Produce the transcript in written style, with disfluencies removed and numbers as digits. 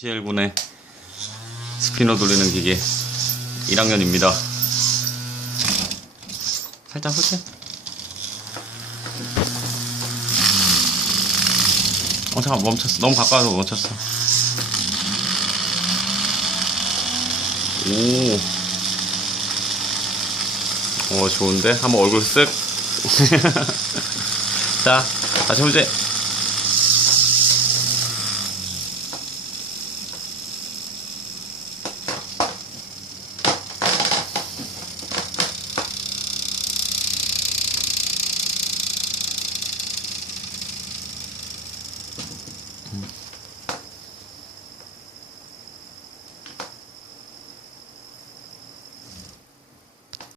CL 군의 스피너 돌리는 기계 1학년입니다. 살짝 설치. 잠깐 멈췄어. 너무 가까워서 멈췄어. 오, 좋은데? 한번 얼굴 쓱. 자, 다시 문제.